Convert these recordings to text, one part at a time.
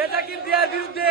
বেচাকিন দেওয়ার বিরুদ্ধে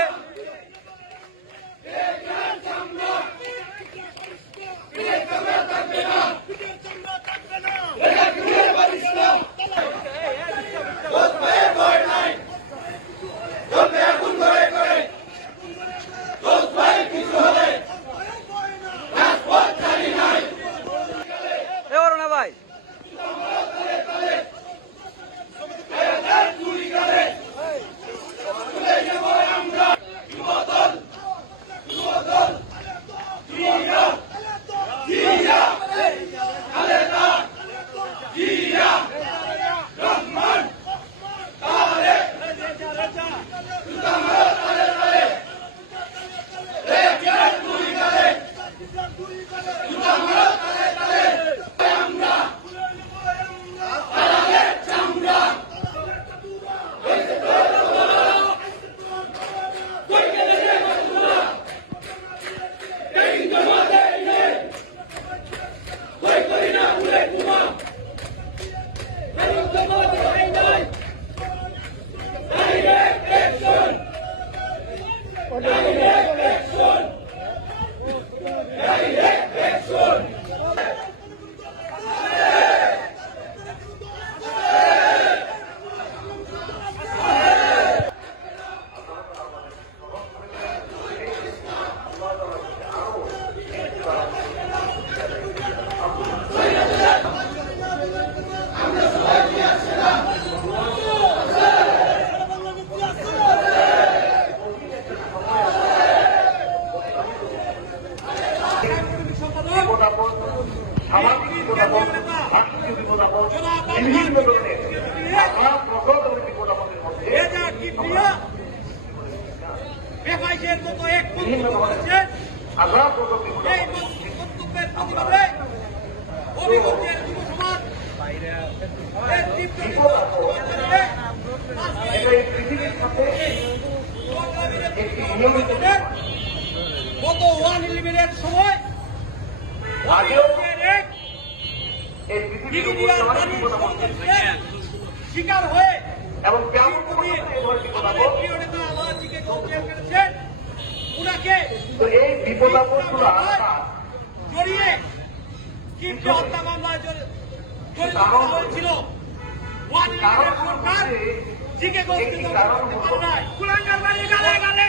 সামাজিক বিপদাপদ রাষ্ট্রীয় বিপদাপদ বিভিন্ন ধরনের নানা প্রকল্পের বিপদাপদের মধ্যে। রেজা মতো এক করেছেন প্রকল্প এই প্রতিবাদে অভিগতের যুব সমাজ এর তীব্র গত ওয়ান ইলেভেনের সময় আগেও এই পৃথিবীর উপর বিরোধীরা বিপদাপদ শিকার হয়ে এবং কেমন উনাকে তো এই বিপদাপদ জড়িয়ে কিন্তু হত্যা মামলায় জড়ি- জড়িত হয়েছিল। সরকার জিকে একটি কারণ হলো- কুলাঙ্গার বাড়ি গালে গালে।